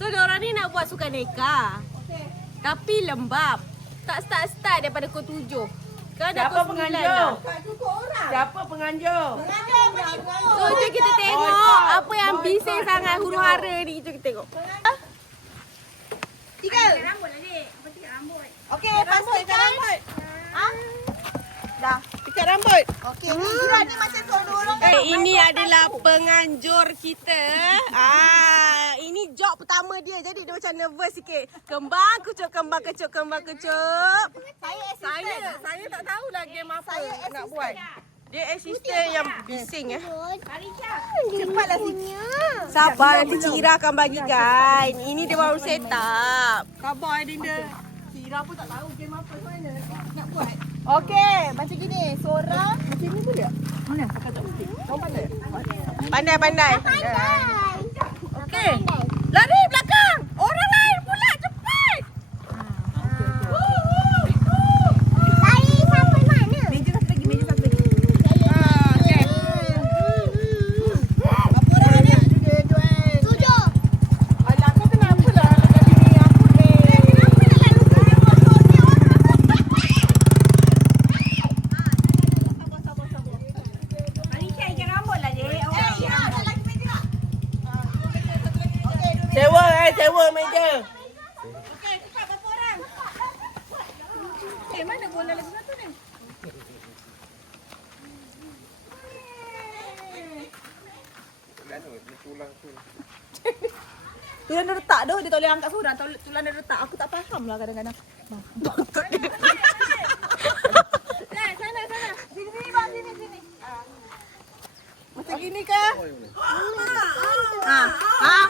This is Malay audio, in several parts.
So diorang ni nak buat sukan neka. Tapi lembab. Tak start daripada pukul 7. Kan dah Siapa pukul 9 penganjur? dah. Siapa penganjur? So jom kita tengok apa yang bising sangat huru-hara ni. Jom kita tengok. 3. Okey, pastikan rambut. Ha? Dah, ikat rambut. Okey, ni jiran ni macam dua orang kan. Ini adalah penganjur kita. Ini job pertama dia. Jadi dia macam nervous sikit. Kembang kecup, kembang kecup, kembang kecup. Saya tak tahulah game apa nak buat. Dia assistant yang bising Cepatlah sini. Sabar nanti Cira akan bagikan. Ini dia baru set up. Khabar Dinda. Kira pun tak tahu game apa mana nak buat. Okey, macam gini. Seorang macam ni boleh tak? Mana? Kakak tak boleh. Kau pandai? Pandai. Okey. Lari belakang. Orang lain pula cepat. Lari sampai mana? Meja satu lagi. Okey. Apa orang ada? 7. Alah, kau kenapa lah dekat sini aku ni? Kenapa nak lalu ke motor ni orang? Sabar. Malaysia ikan rambut lah, Dek. Ada lagi meja. Sewa meja. Okey, cepat berapa orang? Mana bola lagi satu ni? Tulan dia letak tu, dia tak boleh angkat seorang. Tulan dia letak. Aku tak faham lah kadang-kadang. Sana. Sini, bang. Sini. Macam gini ke?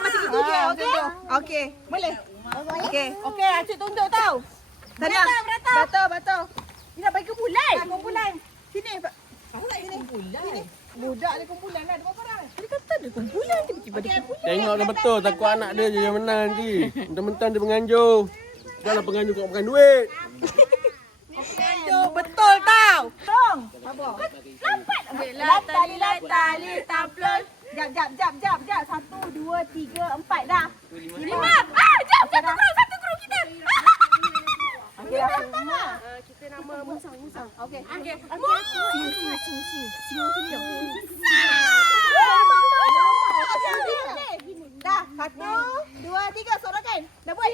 Macam gitu je. Okey. Boleh? Okey, Acik tunjuk tau. Sana. Betul. Dia nak bagi kumpulan. Kumpulan. Sini. Sini. Budak dia kumpulan lah. Ada berapa orang? Dia kata ada kumpulan. Tiba-tiba dia kumpulan. Tengok dah betul, takut anak dia je yang menang nanti. Mentang-mentang dia penganjur. Janganlah penganjur kau makan duit. Penganjur betul tau. Tong. Lambat. Latali taplon. Jap. 1, 2, 3, 4 dah. 5. Jap. Satu kru kita. Okey dah. Kita nama Musang. Okey. Dah. 1, 2, 3 sorakan. Dah buat.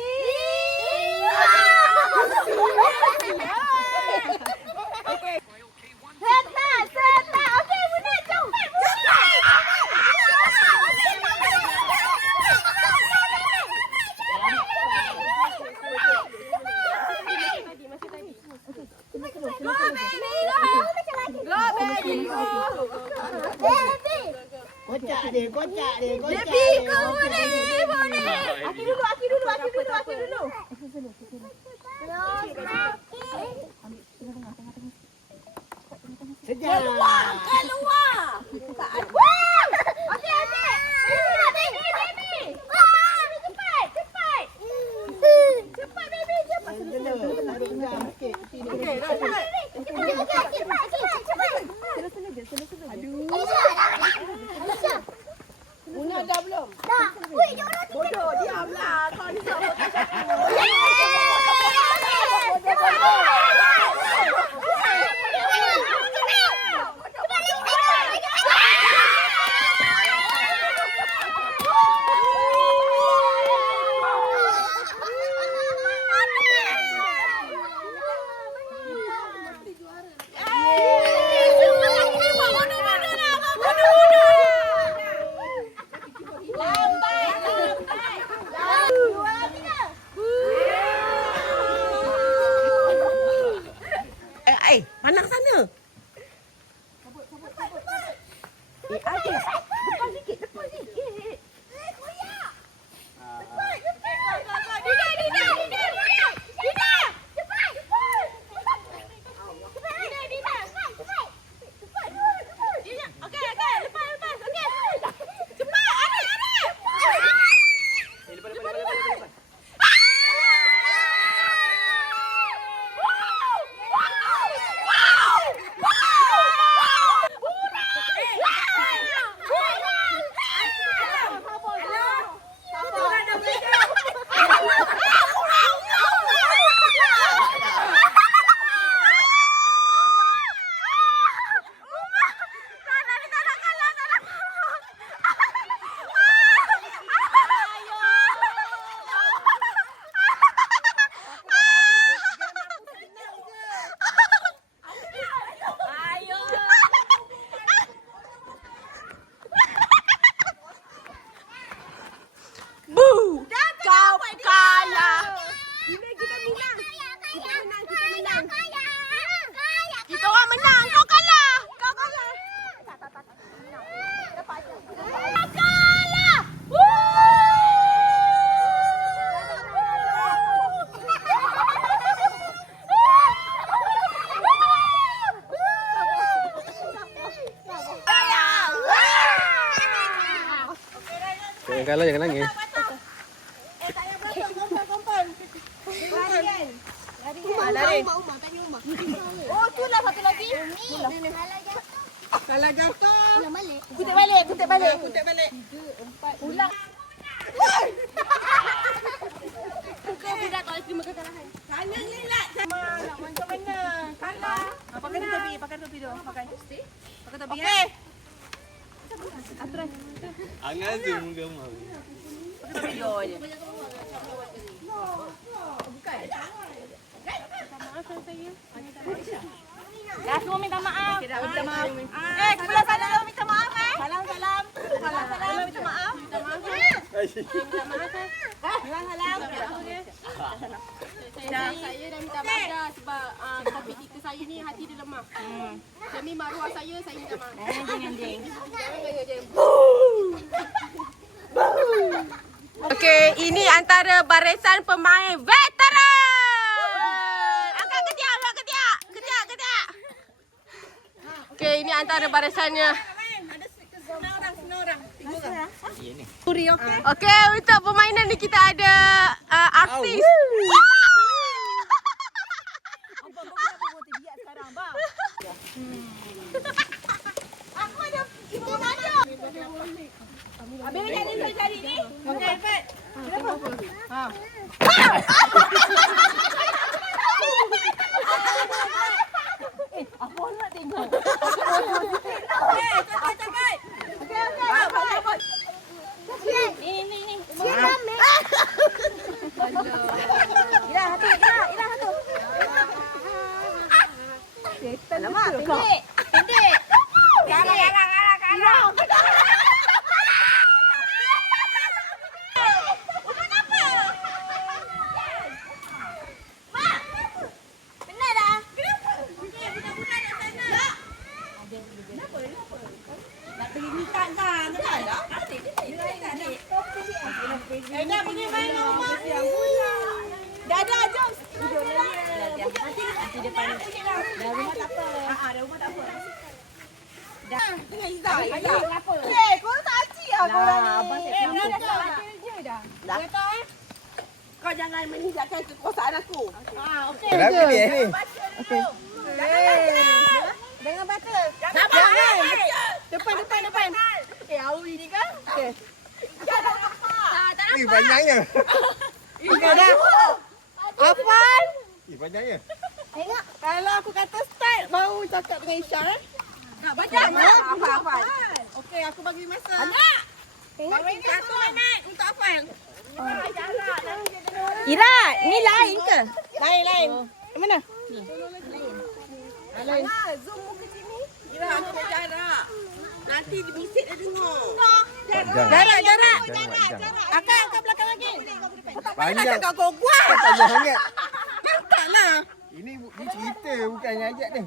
Okey. Serta. Okey, Bunda jom. Kocak dia. Baby, kau boleh. Aki dulu. Keluar. Okey. Baby. Cepat, baby. Cepat. Okey, dah cepat. Buna dah belum? Dah. Bodoh, diamlah. Kau ni sama. Jangan kalah, jangan nangis. Lari. Oh, tu lah satu lagi. Kalau jatuh. Kutip balik. Ulang. Bukan budak tak terima kekalahan. Kanan ni lah. Macam mana? Kalah. Pakai topi tu. Pakai topi. Okey. Angan tu muka mak. Dah semua minta maaf. Minta maaf. Sebelah sana dah minta maaf Salam. Minta maaf. Saya dah minta maaf dah sebab topik kita saya ni hati dia lemah. Demi maruah saya minta maaf. Jangan jeng. Okey, ini antara barisan pemain veteran. Angkat ketiak. Okey, ini antara barisannya. Okey, untuk permainan ni kita ada artis. Aku ada ibu mana? Habis macam ni saya cari ni. Okey, Fat. Kenapa? Apa nak tengok? Okey, cepat. Okey. Cepat. Ni. Ira satu. Alamak, pendek. Garang. Dah pergi main rumah. Dah jom. Nanti depan. Dah rumah tak apa. Dah. Dengan Iza. Kenapa? Kau tak acik lah korang ni. Abang saya dah. Kau jangan meninggalkan kekuasaan aku. Okey. Kenapa ni? Okey. Jangan baca. Jangan. Depan. Awi ni kan? Okey. Panjangnya. Okey dah. Afan. Panjangnya. Tengok. Kalau aku kata start, baru cakap dengan Isha. Nak baca Afan. Okey, aku bagi masa. Banyak. Bagi 1 minit untuk Afan. Ira, ni lain ke? Lain. Mana? Lain. Zoom muka sini. Ira, ambil jarak. Nanti bisik dia dengar. Jarak. Angkat belakang lagi. Panjang. Kau kuat. Panjang sangat. Angkatlah. Ini cerita bukan ajak ni.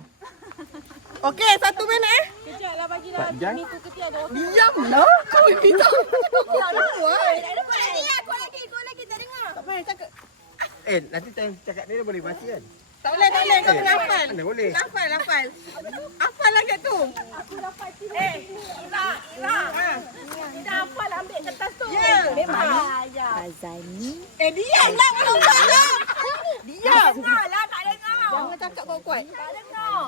Okey, 1 minit. Kejap lah bagi dah. Panjang. Minggu ketiak ada otak. Diamlah. Kau ini tak. Kau lagi tak dengar. Tak payah cakap. Nanti time cakap dia boleh baca kan? Tak boleh. Kau kena hafal. Mana boleh? Hafal. Hafal lagi tu. Ira. Kita hafal ambil kertas tu. Ya. Memang. Azani. Diamlah belum tahu. Diam. Lah tak dengar. Jangan cakap kuat-kuat. Tak dengar.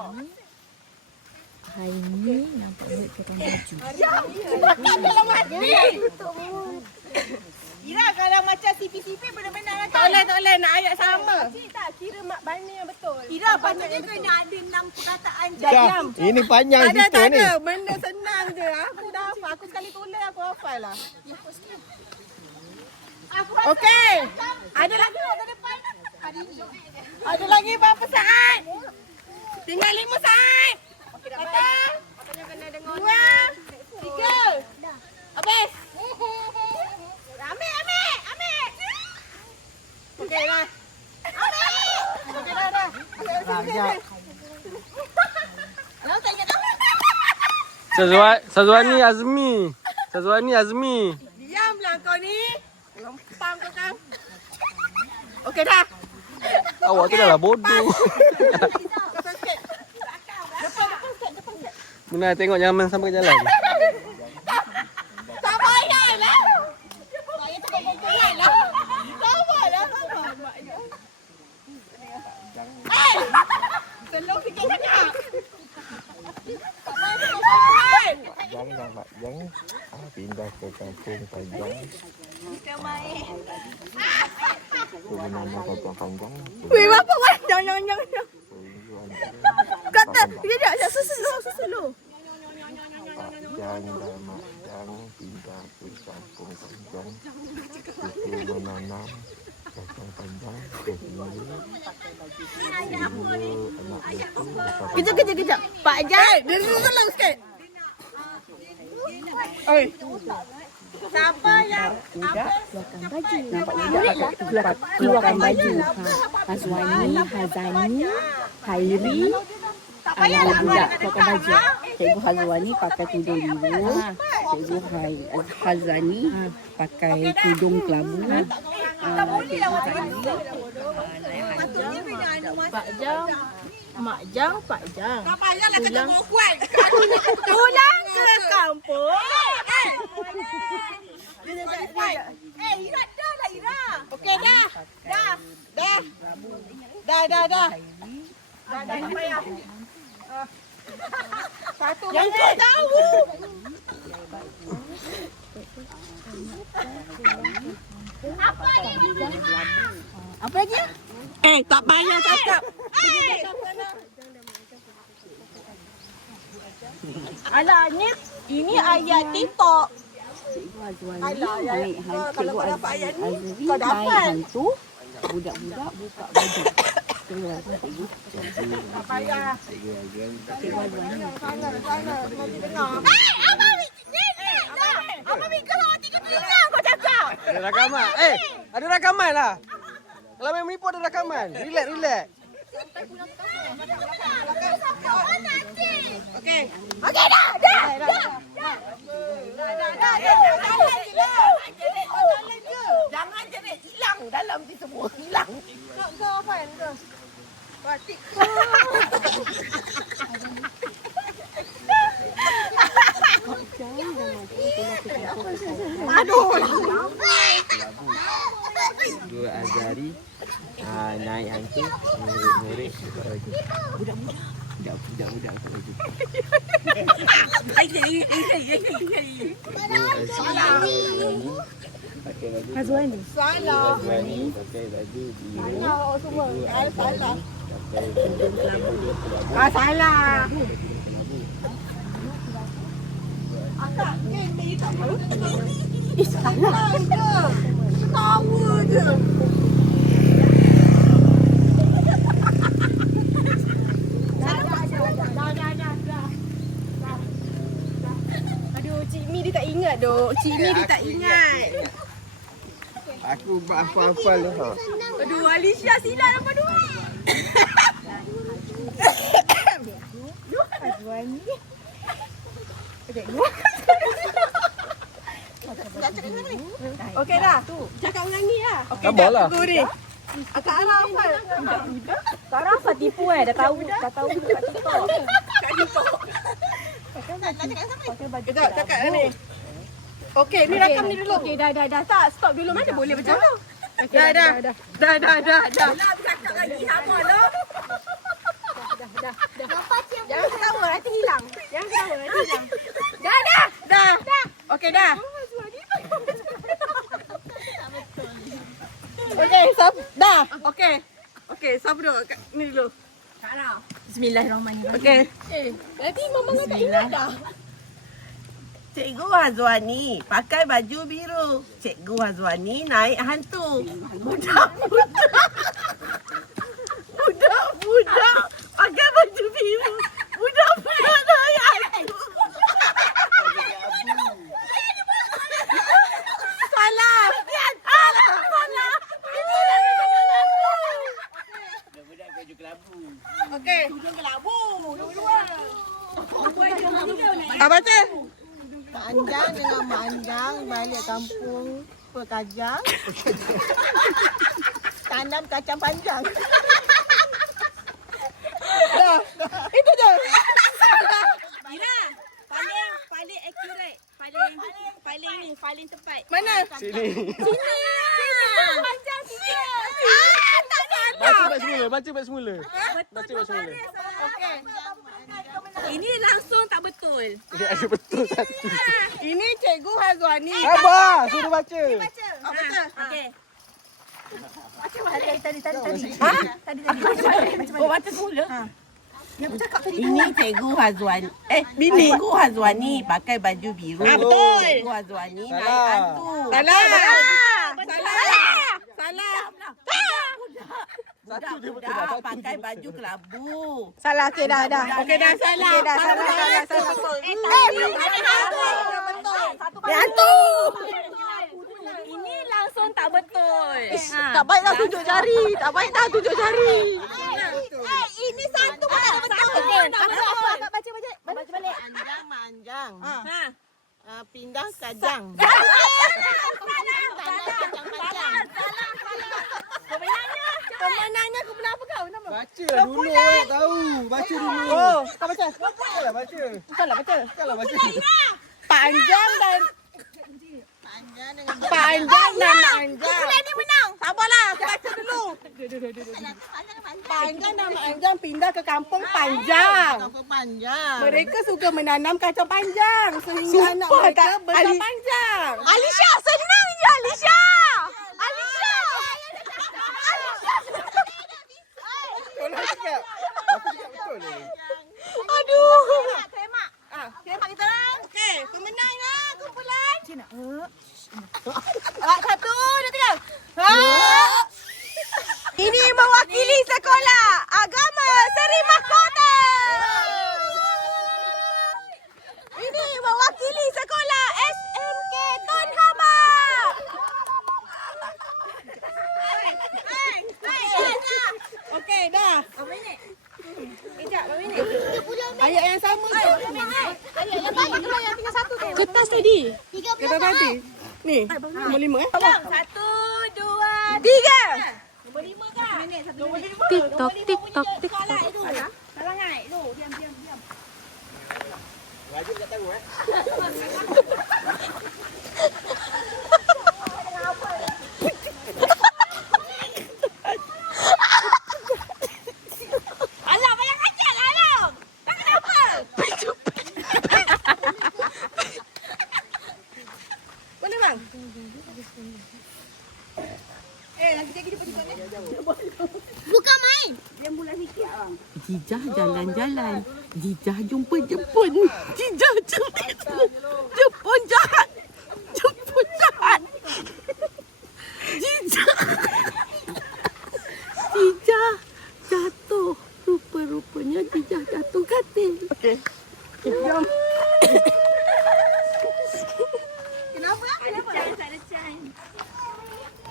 Hari ni nampak duit potong baju. Cakap dalam hati. Ira kalau macam CP benar-benar nak. Tak boleh nak ayat sama. Tak kira mak bani yang betul. Ira patutnya kena ada 6 perkataan je. Ini panjang Tak cerita ni. ada. Benda senang je. Aku dah hafal. Aku sekali tulis aku hafal lah. Okey. Ada lagi ke depan? Ada lagi berapa saat? Tinggal 5 saat. Kata. 2, 3. Habis. Ambil. Okey dah. Ambil. Okey dah. Banyak. Kalau tak ingat Sazwani Azmi. diamlah kau ni. Lempang kau kan. Okey dah. Awak tu dah lah bodoh. Depan sikit. Muna tengok nyaman sampai ke jalan. Tak payah lah. Kampung panjang. Kita main. Nama kacang panjang. Weh, apa weh? Jangan. Kata, dia susu. Panjang dan madang pindah ke kampung panjang. Kita menanam kacang panjang ke sini. Kejap. Pak Jan, dia tolong sikit. Oi. Siapa yang keluarkan baju. Hazwani, Hazani, Hairi, anak budak keluarkan baju. Cikgu Hazwani pakai tudung biru, Cikgu Hazani pakai tudung kelabu. Pak Jang, Mak Jang, Pak Jang. tak payahlah kata gua kuat. Pulang ke kampung. Ira dah lah Ira. Okey dah. Dah. Tak payah. Satu yang kau tahu. Apa lagi? Tak payah cakap. Alah ini ayat TikTok. Cikgu Hazwani Alah, ya. naik Kalau kau dapat ayat ni, kau naik dapat. hantu, budak-budak buka baju. Cikgu. Tak payah. Cikgu Hazwani. Sana. Nanti dengar. Abang Mika awak tiga telinga kau cakap. Ada rakaman. Ada rakaman lah. Kalau main menipu ada rakaman. Relax. Okey dah. Jangan jerit hilang dalam ni semua. Hilang. Kau apa ke? Batik. Dua ajari naik hantu murid buka baju. Budak-budak buka baju. Pakai baju. Hazwani. Salah. Pakai baju biru. Semua. Salah. Pakai tudung kelabu. Salah. Akak ni tak mahu. Salah je. Tahu je. Aduh, Cik Mi dia tak ingat dok. Cik Mi dia tak ingat. Aku hafal dah. Aduh, Alicia silap nombor 2. Okey dah. Cakap dengan ni lah. Okey dah. Sabarlah. Tunggu ni. Akak Ara apa? Sekarang Fat tipu dah tahu kat TikTok. Sekejap, cakap ni. Okey, ni rakam ni dulu. Okey, dah. Tak, stop dulu. Mana boleh macam tu? Okay, Dah. Dah bercakap lagi. Sama lah. Jangan ketawa, nanti hilang. Dah. Okey dah. Okey, dah. Okey, siapa dulu? Ni dulu. Bismillahirrahmanirrahim. Okey. Nanti mama tak ingat dah. Cikgu Hazwani pakai baju biru. Cikgu Hazwani naik hantu. Budak-budak pakai baju biru. Budak-budak naik hantu. Salah. Okey. Apa baca? Panjang dengan manjang balik kampung Pekajang. Tanam kacang panjang. Dah. Itu je. Ira, paling accurate. Paling tepat. Mana? Sini. Panjang sikit. Tak salah. Baca baik semula. Okey. Ini langsung tak betul. Dia ada betul satu. Ini Cikgu Hazwani. Sabar, suruh baca. Okey. Oh, baca semula. Ini Cikgu Hazwani. Cikgu Hazwani pakai baju biru. betul. Cikgu Hazwani naik Salah. hantu. Salah. Salah. Satu dia betul dah. Budak Satu pakai baju kelabu. Salah. Okey dah. Okey dah salah. Okey dah salah. Belum ada hantu. Dia hantu. Ini langsung tak betul. Tak baik dah tunjuk jari. Ini satu pun tak betul. Baca balik. Anjang manjang. Pindah kajang. Pemenangnya aku pernah apa kau? Nama? Baca dulu awak tahu. Baca dulu. Oh, kau baca. Salah baca. Salah baca. Salah baca. Panjang dan Anjang. Ni menang. Sabarlah, aku baca dulu. Panjang dan Anjang pindah ke kampung Panjang. Kampung panjang. Mereka suka menanam kacang panjang sehingga anak mereka besar panjang. Alisha, senang je Alisha. Betul lah cakap. Aku cakap betul ni. Aduh. Kemak kita. Okey, pemenang lah kumpulan. Satu, dua, tiga. Ini mewakili sekolah agama Seri Mahkota. Ini mewakili sekolah SMK Tun Haba. Okey, dah. Ayat yang sama tu. Kertas tadi. Kertas tadi. Ni, nombor 5 eh. 1, 2, 3. nombor 5 kan? TikTok. Salah naik tu. Diam. Wajib tak tahu Alah, banyak kacang lah Long. Tak kenapa? Boleh bang? Nanti dia pergi depan ni. Bukan main. Jijah jalan-jalan. Jijah jumpa Jepun. Jijah cerita. Jepun jahat. Jijah jatuh. Rupa-rupanya Jijah jatuh katil. Okey. Jom.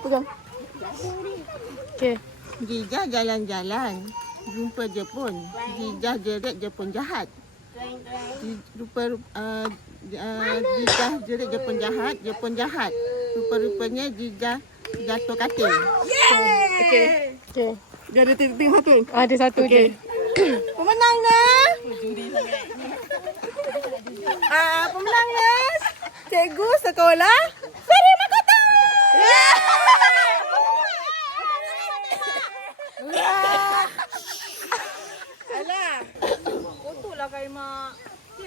Pegang. Okey. Jijah jalan-jalan. Jumpa Jepun. Jijah jerit Jepun jahat. Jijah jerit Jepun jahat. Jepun jahat. Rupa-rupanya Jijah jatuh katil. Okey. Dia ada titik satu ni? Ada satu je. Pemenangnya. Pemenangnya Cikgu Sekolah Seri Mahkota. Alah. Betul lah kain mak.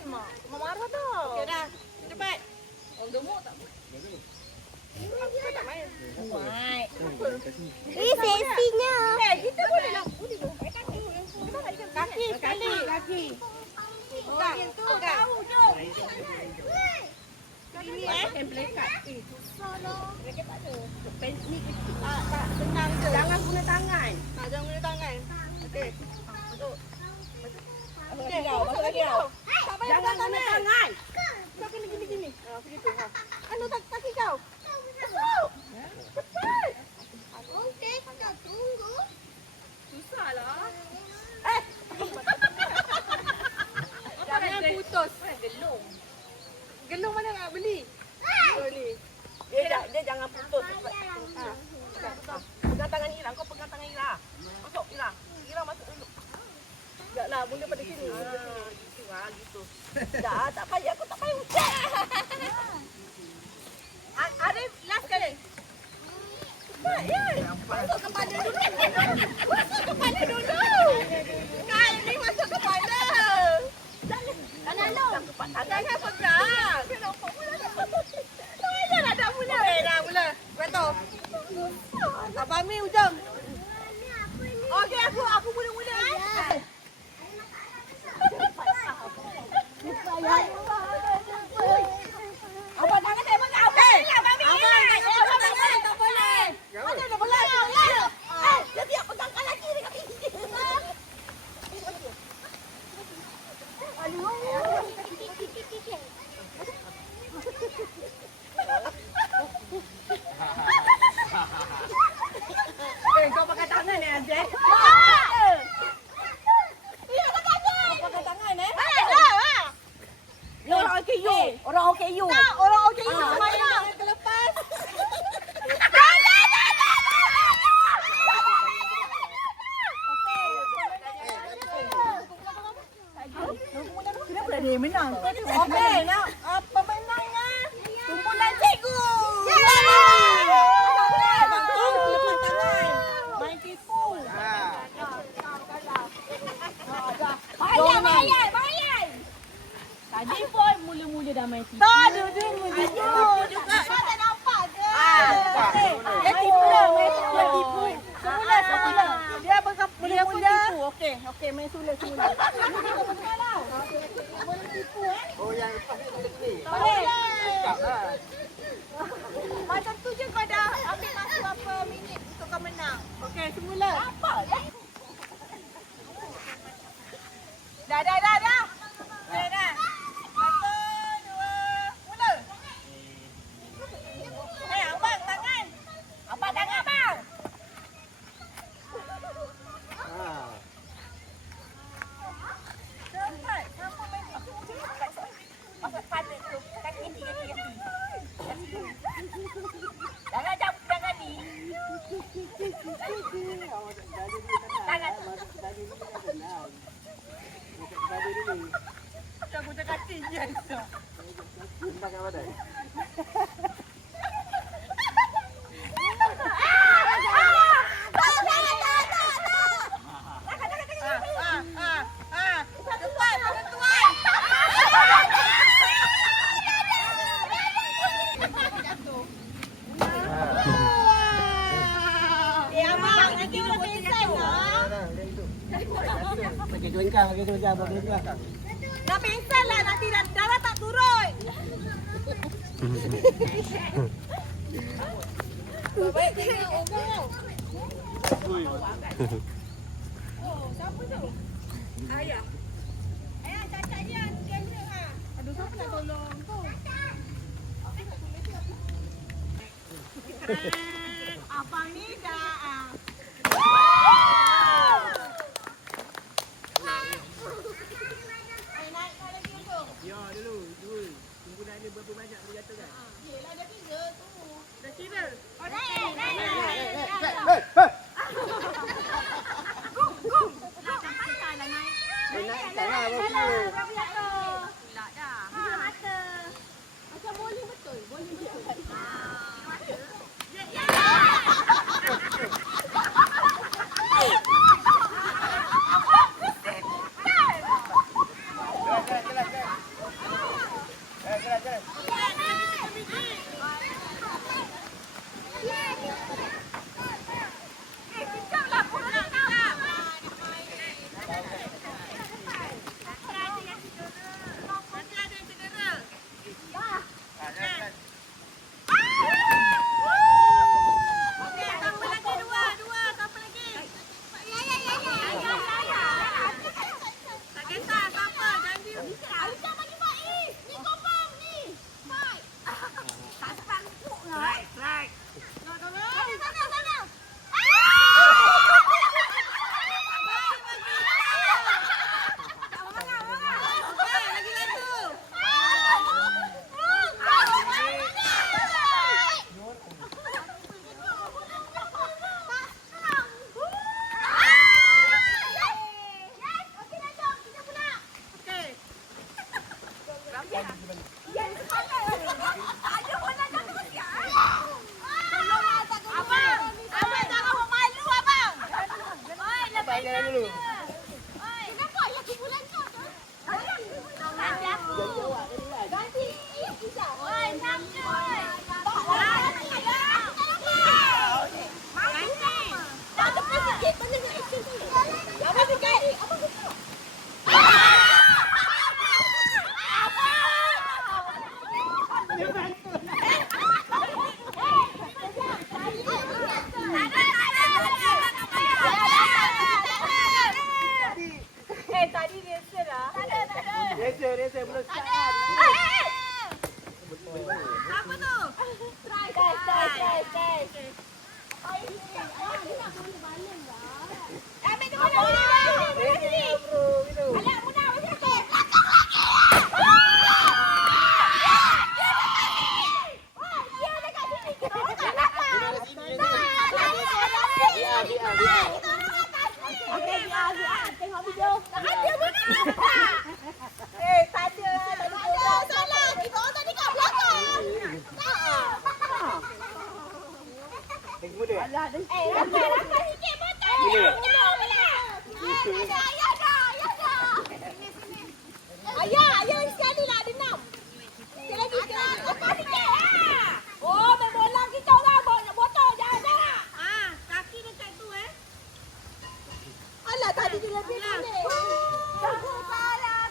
Mak marah tau. Okey dah. Cepat. Gemuk tak? Seksinya. Kita boleh lah. Kaki sekali. Oh, yang tu tahu jom. Ini template kat. Senang je. Jangan guna tangan. Jangan guna tangan. Okey. Okey, masuk lagi tau. Jangan guna tangan. Kau kena gini. Begitu. Anu kaki kau. Masuk. Cepat. Okey, kita tunggu. Susahlah. Jangan putus. Gelung. Gelung mana nak beli? Oh ni. Dia jangan putus. Pegang tangan Ira. Kau pegang tangan Ira. Masuk Ira. Ira masuk dulu. Sekejaplah. Mula pada sini. Gitu. Tak payah. Aku tak payah ucap. Arif, last kali. Cepat, ya. Masuk kepala dulu. Kali ni masuk kepala. Betul. Abang Mi hujung. Okey, aku mula-mula eh. Abang tangan saya bang apa? Abang Mi. Abang tangan tak boleh. Mana dah boleh? Dia tiap pegang lagi dekat pinggir. Kau pakai tangan ni Ajay. Pakai tangan eh? Orang OKU. Orang OKU. Orang okey macam mana? Terlepas. Kenapa dah dia menang? Okey, nak pemenangnya kumpulan cikgu. Lepas tangan. Main tipu. Bayar. Tadi pun mula-mula dah main tipu. Tak ada dia tipu juga. Tak nampak ke? Dia tipu lah. Dia tipu. Semula. Dia mula-mula. Okey, main semula. Boleh tipu Oh, yang lepas ni okey. Boleh. Cakap lah. Macam tu je kau dah ambil masa berapa minit untuk kau menang. Okey, semula. Apa? Dah. Okey, dah. 1, 2, mula. Abang tangan. Abang tangan, abang. Ha. Cepat. Siapa main tipu je? Masuk pada tu. Kaki. Jangan ni. Tangan. Aku cakap kaki je. Timbang kat badan. Cepat, penentuan. Abang, nanti orang pingsan lah. Pakai kelengkang. Dah pingsan lah, nanti darah tak turun. Baik, tengok umur. Siapa tu? Ayah. Ayah, cacat dia. Kamera lah. Aduh, siapa nak tolong tu? Abang ni dah. Naikkan lagi untuk. Ya, dulu. Kumpulan dia berapa banyak dia jatuhkan? Yelah, dah kira tu. Dah kira. Oh, naik. Naik tangan baru. Berapa jatuh? Pulak dah. Mata. Macam bowling betul. Jalan. Ambil tu bola. Sini. Alah, mudah. Ayah lagi sekali lah ada 6. Sekali lagi. Lepas sikit. Oh, main bola kita orang. Botol jangan. Kaki dekat tu Alah, tadi dia lebih boleh. Kalah.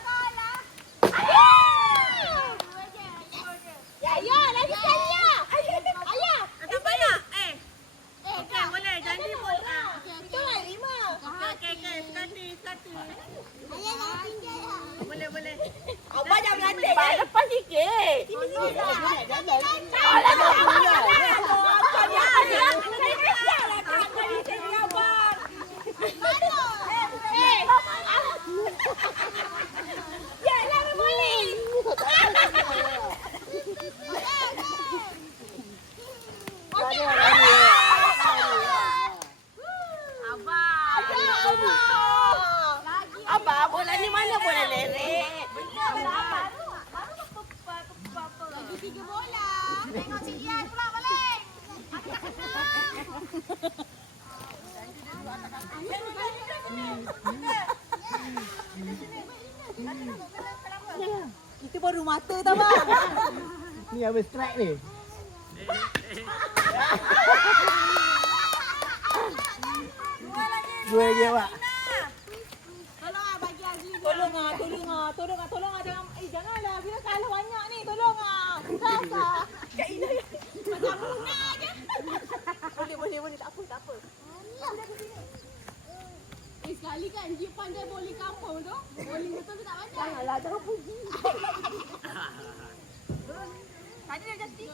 Ya, lagi sekali ya. Ayah. Tak payah. Okey, boleh. Janji pun. Itu lah 5. Okey. Sekali. Boleh. Abang jangan berlatih. Lepas sikit. Abang, bola ni mana bola lerek? Lagi 3 bola. Tengok Cik Ian pula balik. Itu baru mata tau bang. Ni apa strike ni? Dua lagi awak. Tolong jangan janganlah bila kalah banyak ni tolong Susah. Kak Ina macam Muna je. Boleh tak apa. Sekali kan dia pandai bowling kampung tu. Bowling betul tak pandai. Janganlah jangan puji. Tadi dah jadi 3.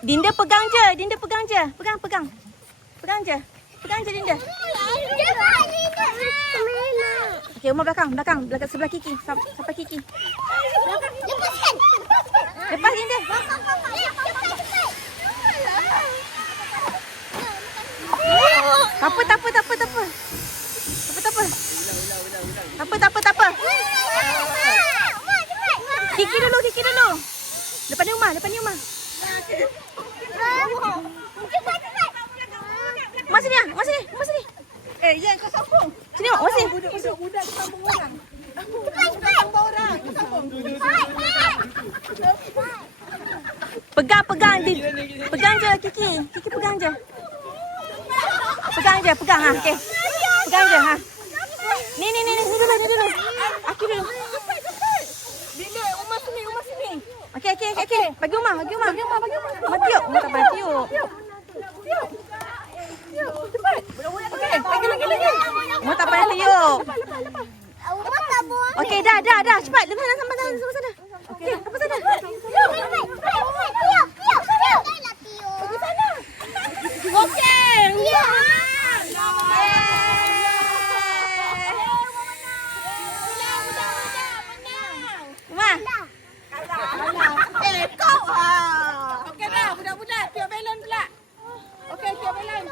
Dinda pegang je. Pegang je Dinda. Okey, Umar belakang sebelah Kiki. Sampai Kiki. Lepas Dinda. Tak apa. Kiki dulu. Depan ni Umar. Mas sini. Yan kau Sini mak, masih. Budak-budak sambung orang. Sambung orang. Sambung. Pegang je. Pegang je Kiki. Kiki pegang je. Pegang ha. Okey. Pegang je ha. Ni dulu. Aki dulu. Bila Umar sini. Okey. Bagi Umar. Bagi tiup. Umar tak boleh tiup. Cepat. Budak-budak okey. Lagi. Umar tak boleh tiup. Umar tak boleh. Okey, dah. Cepat. Lepas sampai sana. Okey, sampai sana. Umar. Kau okey dah budak-budak. Tiup balon pula. Okey, tiup balon.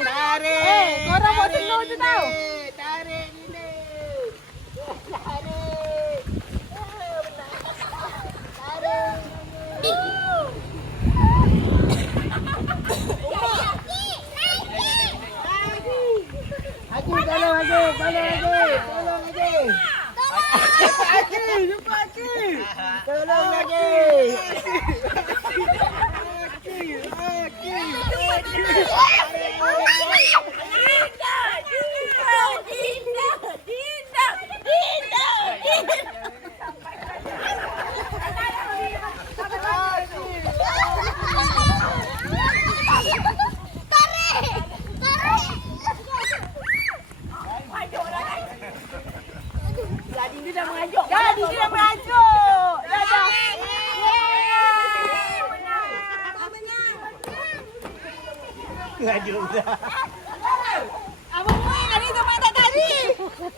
Tarik. Korang buat slow je tau. Tarik ni. Dia dah merajuk. Dah. Abang Muin hari zaman tak tadi.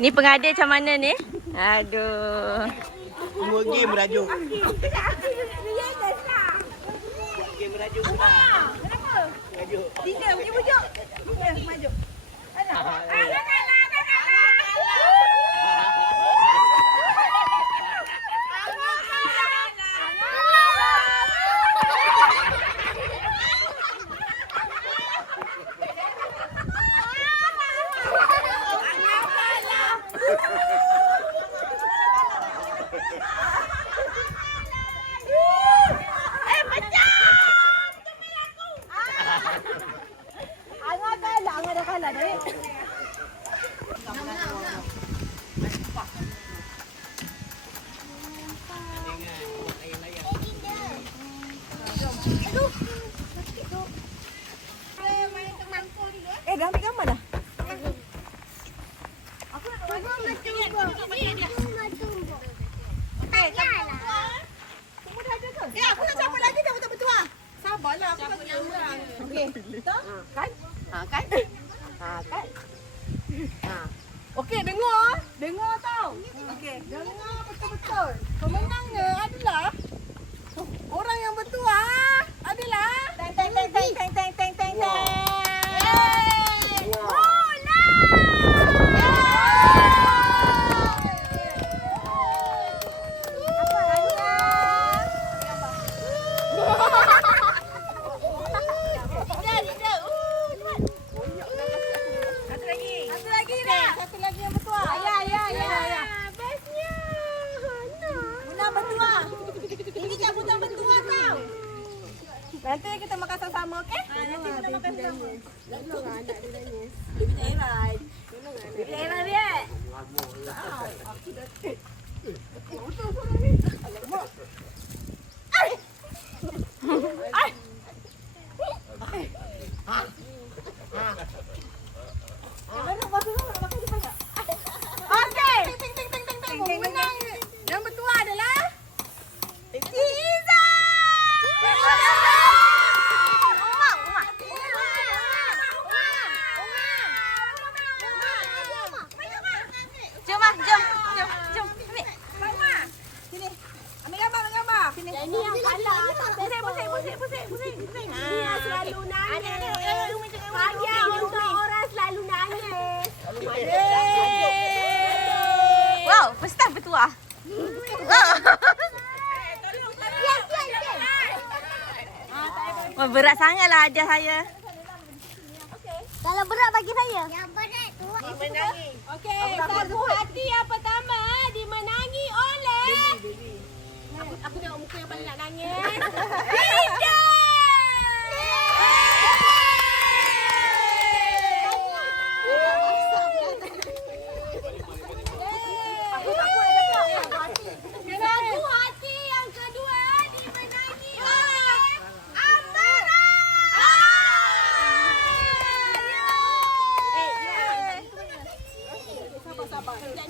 Ni pengadil macam mana ni? Aduh. Semua game merajuk. Game merajuk pula. Merajuk. Dina pergi bujuk. Dina maju. Angah dah kalah dah. Dah ambil gambar dah. Aku nak semua dah ada ke? Ya, aku nak campur lagi dah betul-betul ah. Sabarlah aku nak orang. Okey. Betul? Kan? Kan? Okey, dengar tau. Okey, dengar betul-betul. Pemenangnya adalah orang yang bertuah adalah teng. Satu lagi yang bertuah. Ya. Bestnya. Muna bertuah. Ini cabutan bertuah tau. Nanti kita makan sama-sama, okey? Nanti kita makan sama. Bibi Eran. Bibi Eran dia. Aku dah. Betul suara ni. Alamak. Mana masuk nak makan di mana? Okey. Teng. Pemenang yang bertuah adalah Iza. Jom. Ambil. Sini. Ini yang kalah. Pusing. Dia selalu nangis. Sayang untuk orang selalu nangis. Wow, pesta bertuah. Wah, berat sangatlah hadiah saya. Kalau berat bagi saya. Yang berat tu. Okey, satu hati yang pertama dimenangi oleh Aku tengok muka yang paling nak nangis. Linda! Satu hati yang kedua dimenangi oleh Amara.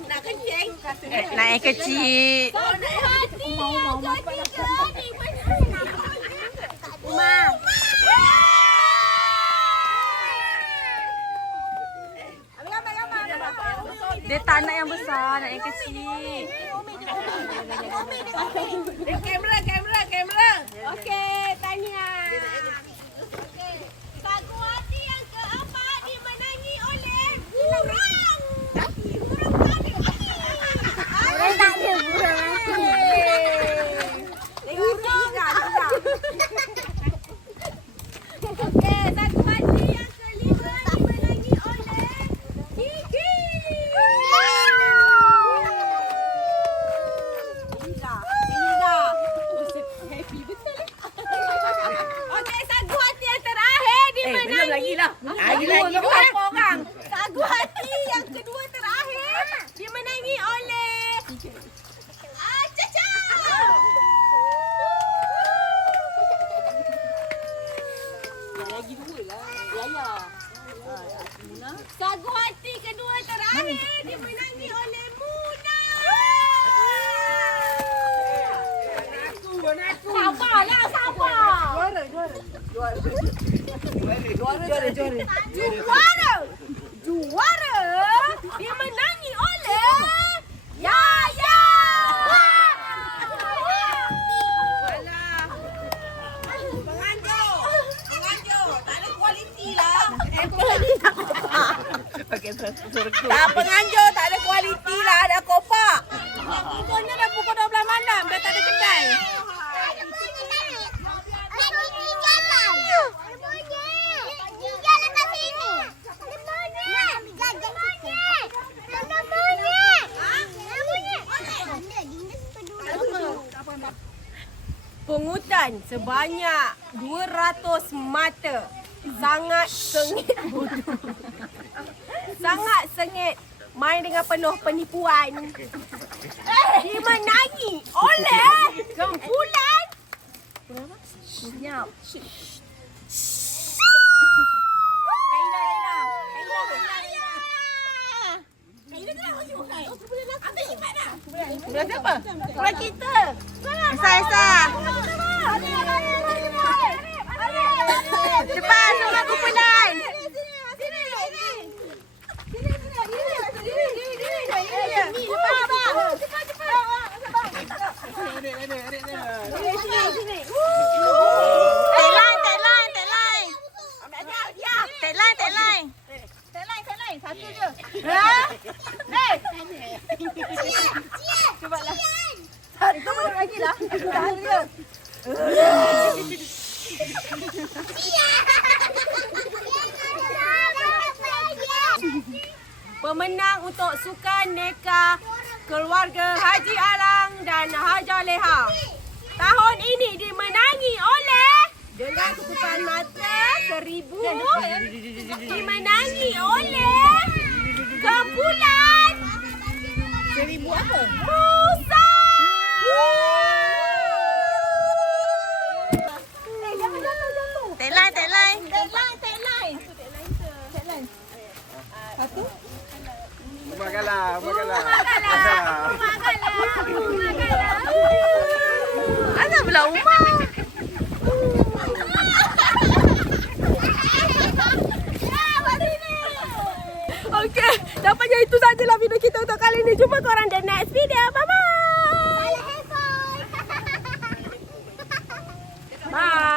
Nak kencing? Naik kecil. Satu hati yang ketiga dimenangi Uma. Dia tak nak yang besar, nak yang kecil. Kamera. Okey, tahniah. Okey. Satu hati yang keempat dimenangi oleh burung. Orang tak ada burung aku. Okey, satu hati yang kelima dimenangi oleh Kiki. Happy betul. Okey, satu hati yang terakhir dimenangi. Belum lagi lah. Lagi orang. Satu hati yang kedua terakhir dimenangi oleh Caca. Sagu hati kedua terakhir dimenangi oleh Muna. Sabarlah, sabar. Juara dimenangi oleh Yaya. Penganjur. Tak ada kualiti lah. Tak penganjur, tak ada kualiti lah, ada kopak. Pokoknya dah pukul 12 malam, dah tak ada kedai. Ada bunyi tadi. Ada bunyi jalan. Ada bunyi. Jalan kat sini. Ada bunyi. Ada bunyi. Ada bunyi. Ada bunyi. Pungutan sebanyak 200 mata. Sangat sengit bodoh. Sangat sengit. Main dengan penuh penipuan. Dimenangi oleh kumpulan. Senyap. Belah siapa? Orang kita. Esa. Cepat, semua kumpulan. Tagline. Satu je. Satu lagi lah. Satu je. Pemenang untuk sukan neka keluarga Haji Alang dan Haja Leha tahun ini dimenangi oleh dengan tutupan mata 1,000 dimenangi oleh kumpulan 1,000 apa? Musa. Tagline. Magalah. Asal pula Umar? Okey, dapatnya itu sajalah video kita untuk kali ini. Jumpa korang di next video. Bye bye. Bye.